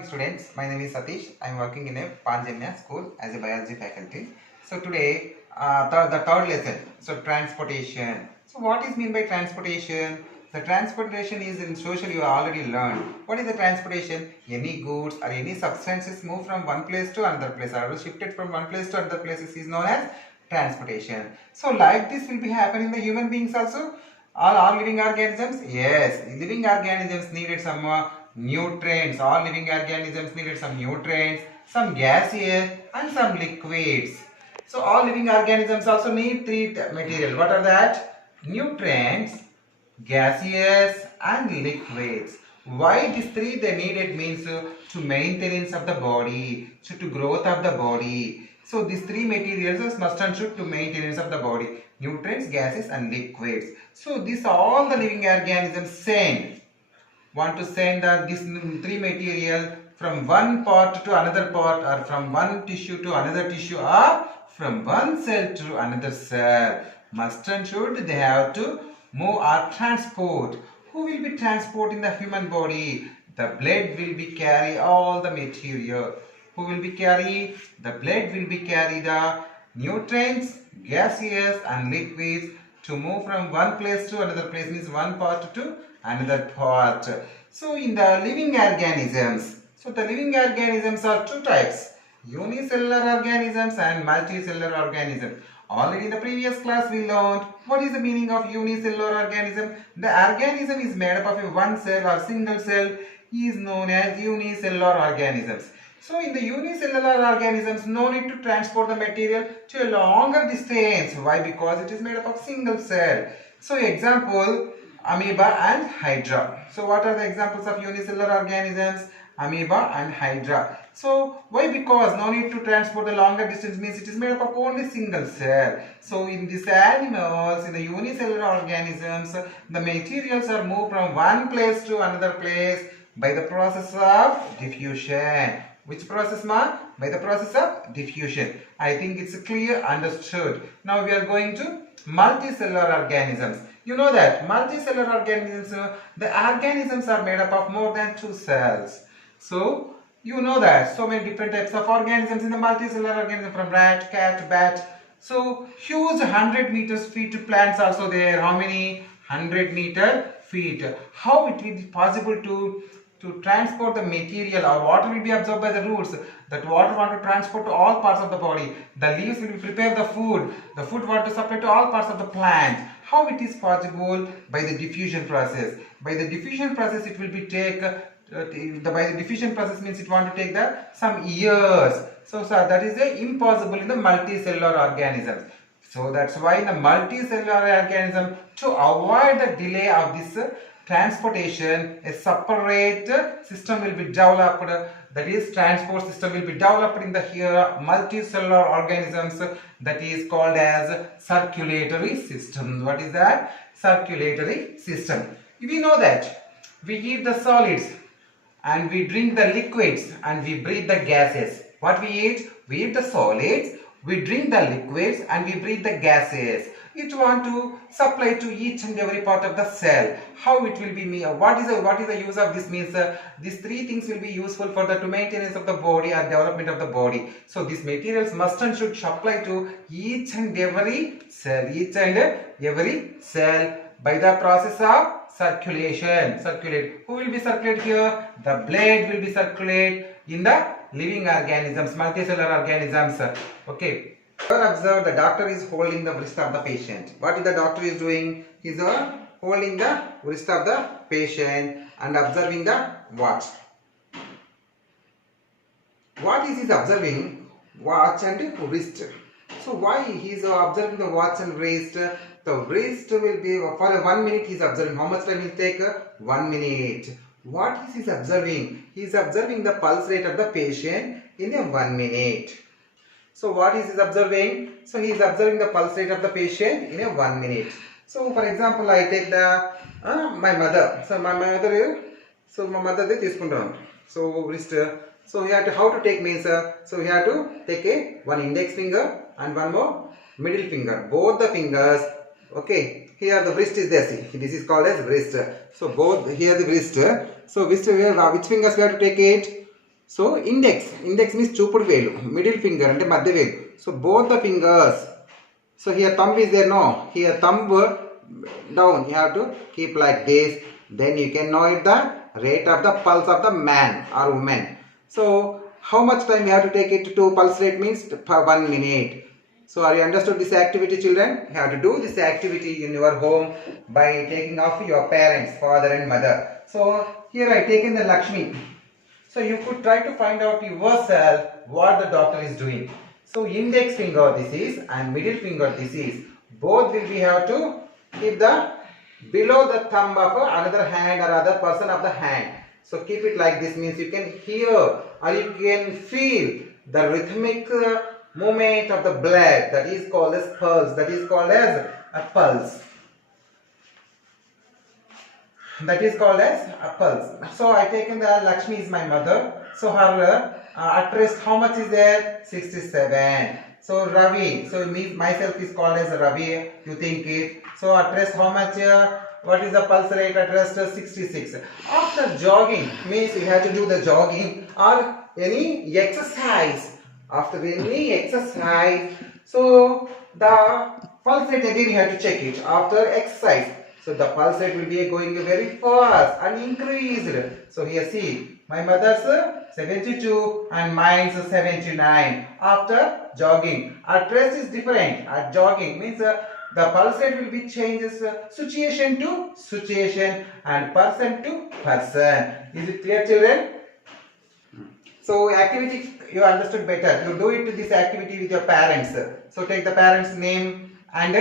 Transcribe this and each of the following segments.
morning students, my name is Satish. I am working in a Panjanya school as a biology faculty. So today the third lesson, so transportation. So what is mean by transportation? The transportation is in social you already learned. What is the transportation? Any goods or any substances move from one place to another place or shifted from one place to another place is known as transportation. So like this will be happening in the human beings also. All living organisms? Yes, living organisms needed some nutrients. All living organisms needed some nutrients, some gaseous and some liquids. So all living organisms also need three material. What are that? Nutrients, gaseous and liquids. Why these three they needed means to maintenance of the body, to growth of the body. So these three materials must and should to maintenance of the body. Nutrients, gases and liquids. So these all the living organisms want to send this three material from one part to another part or from one tissue to another tissue or from one cell to another cell. Must and should they have to move or transport. Who will be transporting the human body? The blood will be carry all the material. Who will be carry? The blood will be carry the nutrients, gaseous and liquids to move from one place to another place, means one part to another part. So in the living organisms, so the living organisms are two types, unicellular organisms and multicellular organisms. Already in the previous class we learned what is the meaning of unicellular organism. The organism is made up of one cell or single cell is known as unicellular organisms. So in the unicellular organisms, no need to transport the material to a longer distance. Why? Because it is made up of single cell. So example, amoeba and hydra. So what are the examples of unicellular organisms? Amoeba and hydra. So why? Because no need to transport the longer distance means it is made up of only single cell. So in these animals, in the unicellular organisms, the materials are moved from one place to another place by the process of diffusion. Which process, ma? By the process of diffusion. I think it's clear, understood. Now we are going to multicellular organisms. You know that multicellular organisms, the organisms are made up of more than two cells. So you know that so many different types of organisms in the multicellular organism, from rat, cat, bat. So huge 100 meters feet plants also there. How many? 100 meter feet. How it will be possible to transport the material, or water will be absorbed by the roots. That water want to transport to all parts of the body. The leaves will prepare the food. The food want to supply to all parts of the plant. How it is possible? By the diffusion process. By the diffusion process it will be take by the diffusion process means it want to take some years. So that is impossible in the multicellular organisms. So that's why in the multicellular organism, to avoid the delay of this transportation, a separate system will be developed. That is, transport system will be developed in the here multicellular organisms. That is called as circulatory system. What is that? Circulatory system. We know that we eat the solids and we drink the liquids and we breathe the gases. What we eat? We eat the solids, we drink the liquids and we breathe the gases. It want to supply to each and every part of the cell. How it will be? What is the use of this? Means these three things will be useful for the maintenance of the body and development of the body. So these materials must and should supply to each and every cell. Each and every cell by the process of circulation. Circulate. Who will be circulate here? The blood will be circulate in the living organisms, multicellular organisms. Okay. Observe, the doctor is holding the wrist of the patient. What is the doctor is doing? He is holding the wrist of the patient and observing the watch. What is he observing? Watch and wrist. So why he is observing the watch and wrist? The wrist will be for 1 minute he is observing. How much time will take? 1 minute. What is he observing? He is observing the pulse rate of the patient in a 1 minute. So what is he observing? So he is observing the pulse rate of the patient in a 1 minute. So for example, I take the my mother. So my mother is, so my mother is తీసుకుంటాను. So wrist. So he had to, how to take means, so he had to take one index finger and one more middle finger. Both the fingers. Okay. Here the wrist is there. See, this is called as wrist. So both here the wrist. So which fingers we have to take it? So index means చూపుడు వేలు, middle finger అంటే మధ్య వేలు. So both the fingers. So here thumb is there, no, here thumb down, you have to keep like this, then you can know it the rate of the pulse of the man or woman. So how much time you have to take it to pulse rate means per 1 minute. So are you understood this activity, children? You have to do this activity in your home by taking off your parents, father and mother. So here I taken the Lakshmi. So you could try to find out yourself what the doctor is doing. So index finger this is and middle finger this is. Both will be have to keep the below the thumb of another hand or other person of the hand. So keep it like this means you can hear or you can feel the rhythmic movement of the blood, that is called as pulse. That is called as a pulse. That is called as a pulse. So I taken the Lakshmi is my mother. So her at rest how much is there? 67. So Ravi, so me myself is called as Ravi. You think it. So at rest how much? What is the pulse rate at rest? 66. After jogging means you have to do the jogging or any exercise. After any exercise, so the pulse rate again you have to check it after exercise. So the pulse rate will be going very fast and increased. So here see, my mother's 72 and mine's 79 after jogging. At rest is different. At jogging means the pulse rate will be changes situation to situation and person to person. Is it clear, children? So activity you understood better. You do it this activity with your parents. So take the parents' name and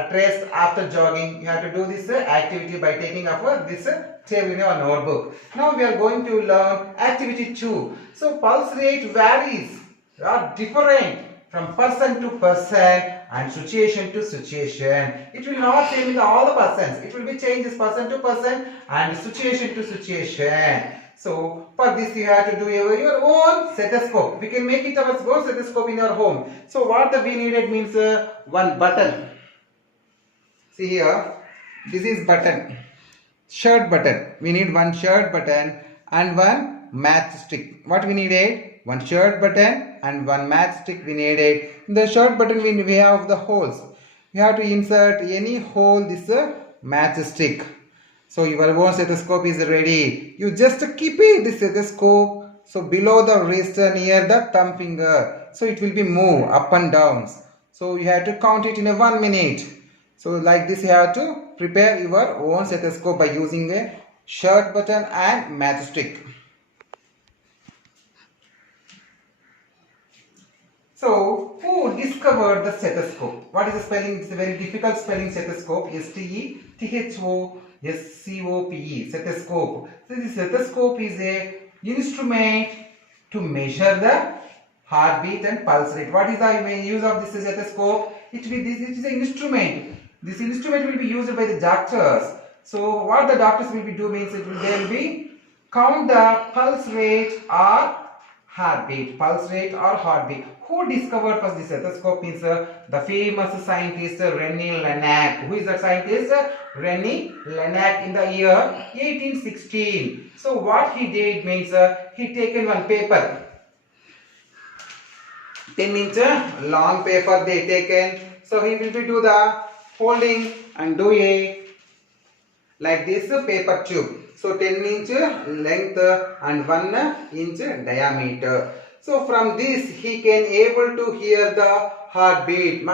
at rest after jogging. You have to do this activity by taking up this table in your notebook. Now we are going to learn activity 2. So pulse rate varies, are different from person to person and situation to situation. It will not same in all the persons. It will be changes person to person and situation to situation. So for this you have to do your own stethoscope. We can make it our own stethoscope in your home. So what we needed means one button. See here, this is button, shirt button. We need one shirt button and one matchstick. What we needed? One shirt button and one matchstick we needed. In the shirt button we have the holes. You have to insert any hole this matchstick. So your own stethoscope is ready. You just keep it this stethoscope so below the wrist near the thumb finger. So it will be move up and down. So you have to count it in a 1 minute. So like this you have to prepare your own stethoscope by using a shirt button and matchstick. So who discovered the stethoscope? What is the spelling? It's a very difficult spelling stethoscope. S-T-E-T-H-O-S-C-O-P-E. Stethoscope. So this stethoscope is a instrument to measure the heartbeat and pulse rate. What is the use of this stethoscope? It is an instrument. This instrument will be used by the doctors. So what the doctors will be doing means they will be count the pulse rate or heartbeat. Pulse rate or heartbeat. Who discovered first this stethoscope means the famous scientist René Laennec. Who is the scientist? René Laennec in the year 1816. So what he did means he taken one paper. 10-inch long paper they taken. So he will be do the folding and do a like this paper tube. So 10-inch length and 1-inch diameter. So from this he can able to hear the heartbeat.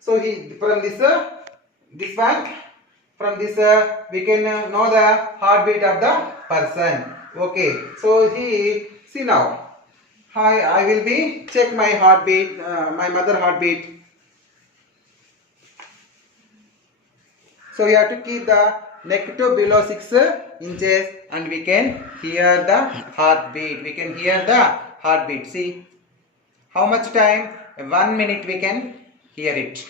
So he from this one, from this we can know the heartbeat of the person. Okay. So he see now. I will be check my heartbeat, my mother heartbeat. So you have to keep the neck to below 6 inches and we can hear the heartbeat. We can hear the heartbeat. See how much time? 1 minute we can hear it.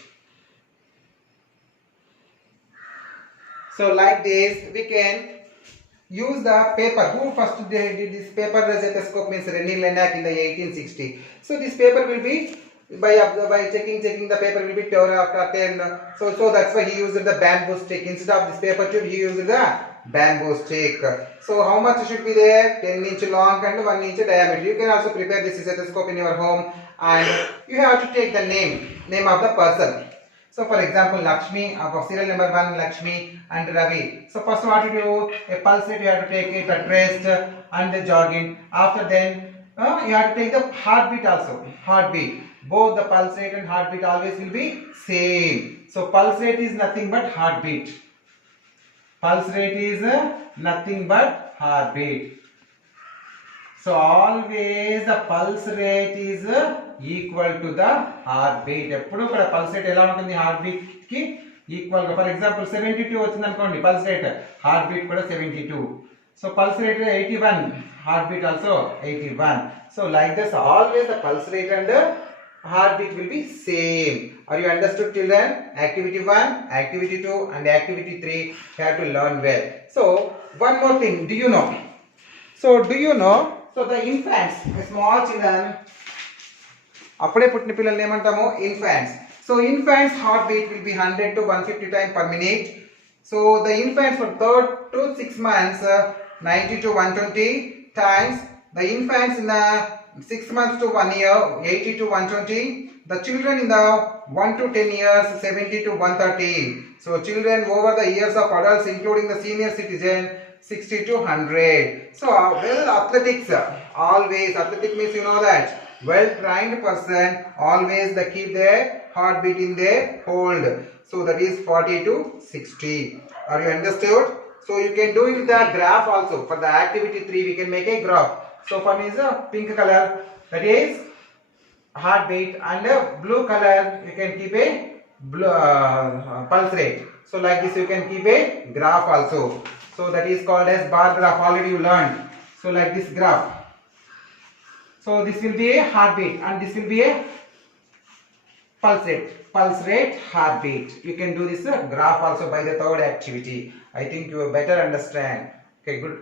So like this we can use the paper. Who first did this paper stethoscope means René Laennec in the 1860. So this paper will be by checking the paper will be torn after 10. So that's why he used the bamboo stick instead of this paper tube. He used the bamboo stick. So how much should be there? 10 inch long and 1 inch diameter. You can also prepare this stethoscope in your home, and you have to take the name of the person. So for example, Lakshmi, serial number 1 Lakshmi and Ravi. So first what to do? A pulse rate you have to take it at rest and jogging. After then you have to take the heartbeat also. Heartbeat. Both the pulse rate and heartbeat always will be same. So pulse rate is nothing but heartbeat. Pulse rate is nothing but heartbeat. So always the pulse rate is equal to the heartbeat. ఎప్పుడు కూడా pulse rate ఎలా ఉంటుంది heartbeat కి equal గా. For example 72 వచ్చింది అనుకోండి pulse rate, heartbeat కూడా 72. So pulse rate 81, heartbeat also 81. So like this always the pulse rate and heartbeat will be same. Are you understood, children? Activity 1, activity 2 and activity 3 you have to learn well. So one more thing, do you know? So the infants, the small children, అప్పుడే పుట్టిన పిల్లల్ని ఏమంటాము? Infants. So infants heartbeat will be 100 to 150 times per minute. So the infants from 3rd to 6 months 90 to 120 times. The infants in the 6 months to 1 year 80 to 120. The children in the 1 to 10 years 70 to 130. So children over the years of adults including the senior citizen 60 to 100. So well, athletics, always athletic means you know that well trained person always they keep their heartbeat in their hold. So that is 40 to 60. Are you understood? So you can do it with the graph also. For the activity 3 we can make a graph. So one is a pink color, that is heartbeat, and a blue color you can keep a pulse rate. So like this you can keep a graph also. So that is called as bar graph, already you learned. So like this graph. So this will be a heartbeat and this will be a pulse rate, heartbeat. You can do this graph also by the third activity. I think you better understand. Okay, good.